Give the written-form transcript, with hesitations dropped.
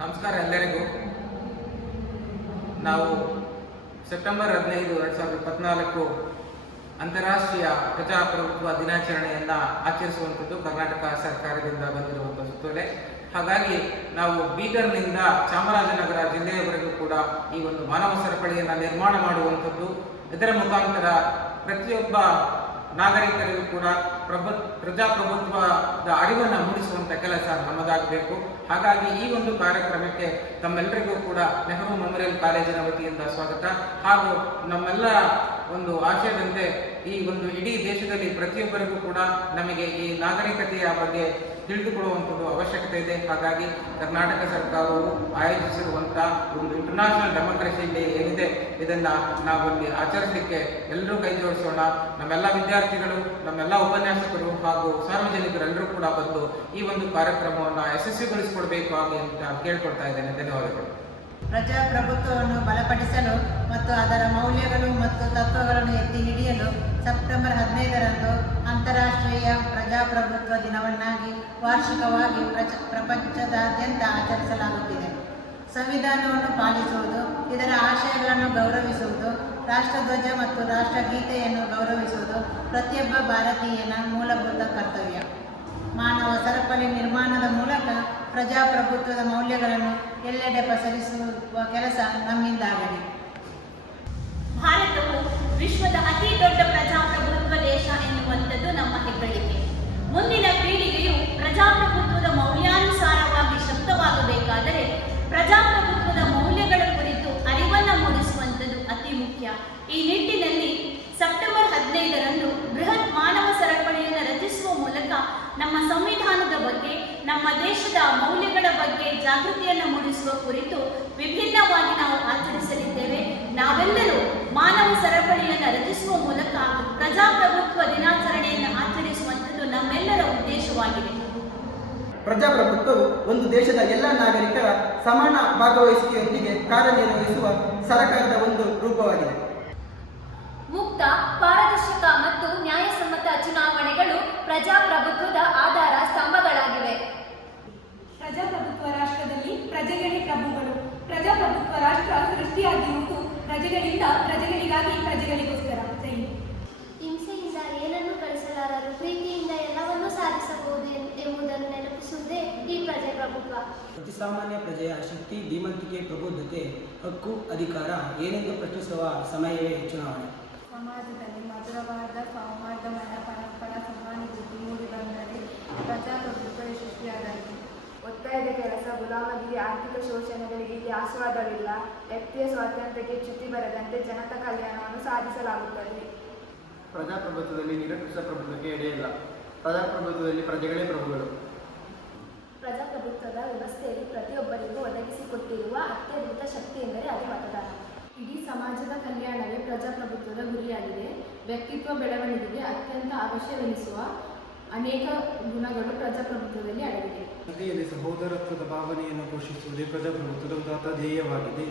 ನಮಸ್ಕಾರ ಎಲ್ಲರಿಗೂ. ನಾವು ಸೆಪ್ಟೆಂಬರ್ 15, 2014 ಅಂತಾರಾಷ್ಟ್ರೀಯ ಪ್ರಜಾಪ್ರಭುತ್ವ ದಿನಾಚರಣೆಯನ್ನು ಆಚರಿಸುವಂಥದ್ದು ಕರ್ನಾಟಕ ಸರ್ಕಾರದಿಂದ ಬಂದಿರುವಂಥ ಸುತ್ತೋಲೆ. ಹಾಗಾಗಿ ನಾವು ಬೀದರ್ನಿಂದ ಚಾಮರಾಜನಗರ ಜಿಲ್ಲೆಯವರೆಗೂ ಕೂಡ ಈ ಒಂದು ಮಾನವ ಸರಪಳಿಯನ್ನು ನಿರ್ಮಾಣ ಮಾಡುವಂಥದ್ದು, ಇದರ ಮುಖಾಂತರ ಪ್ರತಿಯೊಬ್ಬ ನಾಗರಿಕರಿಗೂ ಕೂಡ ಪ್ರಜಾಪ್ರಭುತ್ವದ ಅರಿವನ್ನು ಮೂಡಿಸುವಂಥ ಕೆಲಸ ನಮ್ಮದಾಗಬೇಕು. ಹಾಗಾಗಿ ಈ ಒಂದು ಕಾರ್ಯಕ್ರಮಕ್ಕೆ ತಮ್ಮೆಲ್ಲರಿಗೂ ಕೂಡ ನೆಹರು ಮೆಮೋರಿಯಲ್ ಕಾಲೇಜಿನ ವತಿಯಿಂದ ಸ್ವಾಗತ. ಹಾಗೂ ನಮ್ಮೆಲ್ಲ ಒಂದು ಆಶಯದಂತೆ ಈ ಒಂದು ಇಡೀ ದೇಶದಲ್ಲಿ ಪ್ರತಿಯೊಬ್ಬರಿಗೂ ಕೂಡ ನಮಗೆ ಈ ನಾಗರಿಕತೆಯ ಬಗ್ಗೆ ತಿಳಿದುಕೊಳ್ಳುವಂಥದ್ದು ಅವಶ್ಯಕತೆ ಇದೆ. ಹಾಗಾಗಿ ಕರ್ನಾಟಕ ಸರ್ಕಾರವು ಆಯೋಜಿಸಿರುವಂಥ ಒಂದು ಇಂಟರ್ನ್ಯಾಷನಲ್ ಡೆಮೋಕ್ರಸಿ ಡೇ ಏನಿದೆ, ಇದನ್ನು ನಾವಲ್ಲಿ ಆಚರಿಸಲಿಕ್ಕೆ ಎಲ್ಲರೂ ಕೈ ಜೋಡಿಸೋಣ. ನಮ್ಮೆಲ್ಲ ವಿದ್ಯಾರ್ಥಿಗಳು, ನಮ್ಮೆಲ್ಲ ಉಪನ್ಯಾಸಕರು ಹಾಗೂ ಸಾರ್ವಜನಿಕರೆಲ್ಲರೂ ಕೂಡ ಬಂದು ಈ ಒಂದು ಕಾರ್ಯಕ್ರಮವನ್ನು ಯಶಸ್ವಿಗೊಳಿಸಿಕೊಡ್ಬೇಕು ಅಂತ ಕೇಳ್ಕೊಳ್ತಾ ಇದ್ದೇನೆ. ಧನ್ಯವಾದಗಳು. ಪ್ರಜಾಪ್ರಭುತ್ವವನ್ನು ಬಲಪಡಿಸಲು ಮತ್ತು ಅದರ ಮೌಲ್ಯಗಳು ಮತ್ತು ತತ್ವಗಳನ್ನು ಎತ್ತಿ ಹಿಡಿಯಲು ಸೆಪ್ಟೆಂಬರ್ 15ರಂದು ಅಂತಾರಾಷ್ಟ್ರೀಯ ಪ್ರಜಾಪ್ರಭುತ್ವ ದಿನವನ್ನಾಗಿ ವಾರ್ಷಿಕವಾಗಿ ಪ್ರಪಂಚದಾದ್ಯಂತ ಆಚರಿಸಲಾಗುತ್ತಿದೆ. ಸಂವಿಧಾನವನ್ನು ಪಾಲಿಸುವುದು, ಇದರ ಆಶಯಗಳನ್ನು ಗೌರವಿಸುವುದು, ರಾಷ್ಟ್ರಧ್ವಜ ಮತ್ತು ರಾಷ್ಟ್ರಗೀತೆಯನ್ನು ಗೌರವಿಸುವುದು ಪ್ರತಿಯೊಬ್ಬ ಭಾರತೀಯನ ಮೂಲಭೂತ ಕರ್ತವ್ಯ. ಮಾನವ ಸರಪಳಿ ನಿರ್ಮಾಣದ ಮೂಲಕ ಪ್ರಜಾಪ್ರಭುತ್ವದ ಮೌಲ್ಯಗಳನ್ನು ಎಲ್ಲೆಡೆ ಪಸರಿಸುವ ಕೆಲಸ ನಮ್ಮಿಂದಾಗಲಿ. ಭಾರತವು ವಿಶ್ವದ ಅತಿ ದೊಡ್ಡ ಪ್ರಜಾಪ್ರಭುತ್ವ ದೇಶ ಎನ್ನುವಂಥದ್ದು ನಮ್ಮ ಹೆಗ್ಗಳಿಕೆ. ಮುಂದಿನ ಪೀಳಿಗೆಯು ಪ್ರಜಾಪ್ರಭುತ್ವದ ಮೌಲ್ಯಾನುಸಾರವಾಗಿ ಶಕ್ತವಾಗಬೇಕಾದರೆ ಪ್ರಜಾಪ್ರಭುತ್ವದ ಮೌಲ್ಯಗಳ ಕುರಿತು ಅರಿವನ್ನು ಮೂಡಿಸುವಂಥದ್ದು ಅತಿ ಮುಖ್ಯ. ಈ ನಿಟ್ಟಿನಲ್ಲಿ ಸೆಪ್ಟೆಂಬರ್ 15ರಂದು ಬೃಹತ್ ಮಾನವ ಸರಪಳಿಯನ್ನು ರಚಿಸುವ ಮೂಲಕ ನಮ್ಮ ಸಂವಿಧಾನದ ಬಗ್ಗೆ, ನಮ್ಮ ದೇಶದ ಮೌಲ್ಯಗಳ ಬಗ್ಗೆ ಜಾಗೃತಿಯನ್ನು ಮೂಡಿಸುವ ಕುರಿತು ವಿಭಿನ್ನವಾಗಿ ನಾವು ಆಚರಿಸಲಿದ್ದೇವೆ. ನಾವೆಲ್ಲರೂ ಮಾನವ ಸರಪಳಿಯನ್ನು ರಚಿಸುವ ಮೂಲಕ ಪ್ರಜಾಪ್ರಭುತ್ವ ದಿನಾಚರಣೆಯನ್ನು ಆಚರಿಸುವಂಥದ್ದು ನಮ್ಮೆಲ್ಲರ ಉದ್ದೇಶವಾಗಿದೆ. ಪ್ರಜಾಪ್ರಭುತ್ವವು ಒಂದು ದೇಶದ ಎಲ್ಲ ನಾಗರಿಕರ ಸಮಾನ ಭಾಗವಹಿಸುವಿಕೆಯೊಂದಿಗೆ ಕಾರ್ಯನಿರ್ವಹಿಸುವ ಸರ್ಕಾರದ ಒಂದು ರೂಪವಾಗಿದೆ. ಮುಕ್ತ, ಪಾರದರ್ಶಕ ಮತ್ತು ನ್ಯಾಯಸಮ್ಮತ ಚುನಾವಣೆಗಳು ಪ್ರಜಾಪ್ರಭುತ್ವದ ಆಧಾರ ಸ್ತಂಭಗಳಾಗಿವೆ. ಪ್ರಜಾಪ್ರಭುತ್ವ ರಾಷ್ಟ್ರದಲ್ಲಿ ಪ್ರಜೆಗಳೇ ಪ್ರಭುಗಳು. ಪ್ರಜಾಪ್ರಭುತ್ವ ರಾಷ್ಟ್ರ ಸೃಷ್ಟಿಯಾಗಿರುವುದು ಪ್ರಜೆಗಳಿಂದ, ಪ್ರಜೆಗಳಿಗಾಗಿ, ಪ್ರಜೆಗಳಿಗೋಸ್ಕರ. ಹಿಂಸೆಯಿಂದ ಏನನ್ನು ಗಳಿಸಲಾರರು, ಪ್ರೀತಿಯಿಂದ ಎಲ್ಲವನ್ನೂ ಸಾಧಿಸಬಹುದು ಎಂಬುದನ್ನು ನೆನಪಿಸುವುದೇ ಈ ಪ್ರಜಾಪ್ರಭುತ್ವ. ಪ್ರತಿ ಸಾಮಾನ್ಯ ಪ್ರಜೆಯ ಶಕ್ತಿ, ಧೀಮಂತಿಕೆ, ಪ್ರಬುದ್ಧತೆ, ಹಕ್ಕು, ಅಧಿಕಾರ ಏನೆಂದು ಪ್ರಶ್ನಿಸುವ ಸಮಯವೇ ಚುನಾವಣೆ. ಸಮಾಜದಲ್ಲಿ ಮಧುರವಾದ ಸೌಹಾರ್ದಮಯ ಪರಸ್ಪರ ಸಹಾನುಭೂತಿ ಮೂಡಿಬಂದರೆ ಪ್ರಜಾಪ್ರಭುತ್ವ ಯಶಸ್ವಿಯಾಗಲಿದೆ. ಒತ್ತಾಯದ ಕೆಲಸ, ಗುಲಾಮಗಿರಿ, ಆರ್ಥಿಕ ಶೋಷಣೆಗಳಿಗೆ ಇಲ್ಲಿ ಆಸ್ವಾದವಿಲ್ಲ. ವ್ಯಕ್ತಿಯ ಸ್ವಾತಂತ್ರ್ಯಕ್ಕೆ ಚ್ಯುತಿ ಬರದಂತೆ ಜನತಾ ಕಲ್ಯಾಣವನ್ನು ಸಾಧಿಸಲಾಗುತ್ತದೆ. ಪ್ರಜಾಪ್ರಭುತ್ವದಲ್ಲಿ ನಿರಂಕುಶ ಪ್ರಭುತ್ವಕ್ಕೆ ಎಡೆಯಿಲ್ಲ. ಪ್ರಜಾಪ್ರಭುತ್ವದಲ್ಲಿ ಪ್ರಜೆಗಳೇ ಪ್ರಭುಗಳು. ಪ್ರಜಾಪ್ರಭುತ್ವದ ವ್ಯವಸ್ಥೆಯಲ್ಲಿ ಪ್ರತಿಯೊಬ್ಬರಿಗೂ ಒದಗಿಸಿಕೊಟ್ಟಿರುವ ಅತ್ಯದ್ಭುತ ಶಕ್ತಿ ಎಂದರೆ ಅದು ಮತದಾನ. ಇಡೀ ಸಮಾಜದ ಕಲ್ಯಾಣವೇ ಪ್ರಜಾಪ್ರಭುತ್ವದ ಗುರಿಯಾಗಿದೆ. ವ್ಯಕ್ತಿತ್ವ ಬೆಳವಣಿಗೆಗೆ ಅತ್ಯಂತ ಅವಶ್ಯವೆನಿಸುವ ಅನೇಕ ಗುಣಗಳು ಪ್ರಜಾಪ್ರಭುತ್ವದಲ್ಲಿ ಅಡಗಿವೆ. ಜೊತೆಯಲ್ಲಿ ಸಹೋದರತ್ವದ ಭಾವನೆಯನ್ನು ಪೋಷಿಸುವುದೇ ಪ್ರಜಾಪ್ರಭುತ್ವದ ಉದಾತ್ತ ಧ್ಯೇಯವಾಗಿದೆ.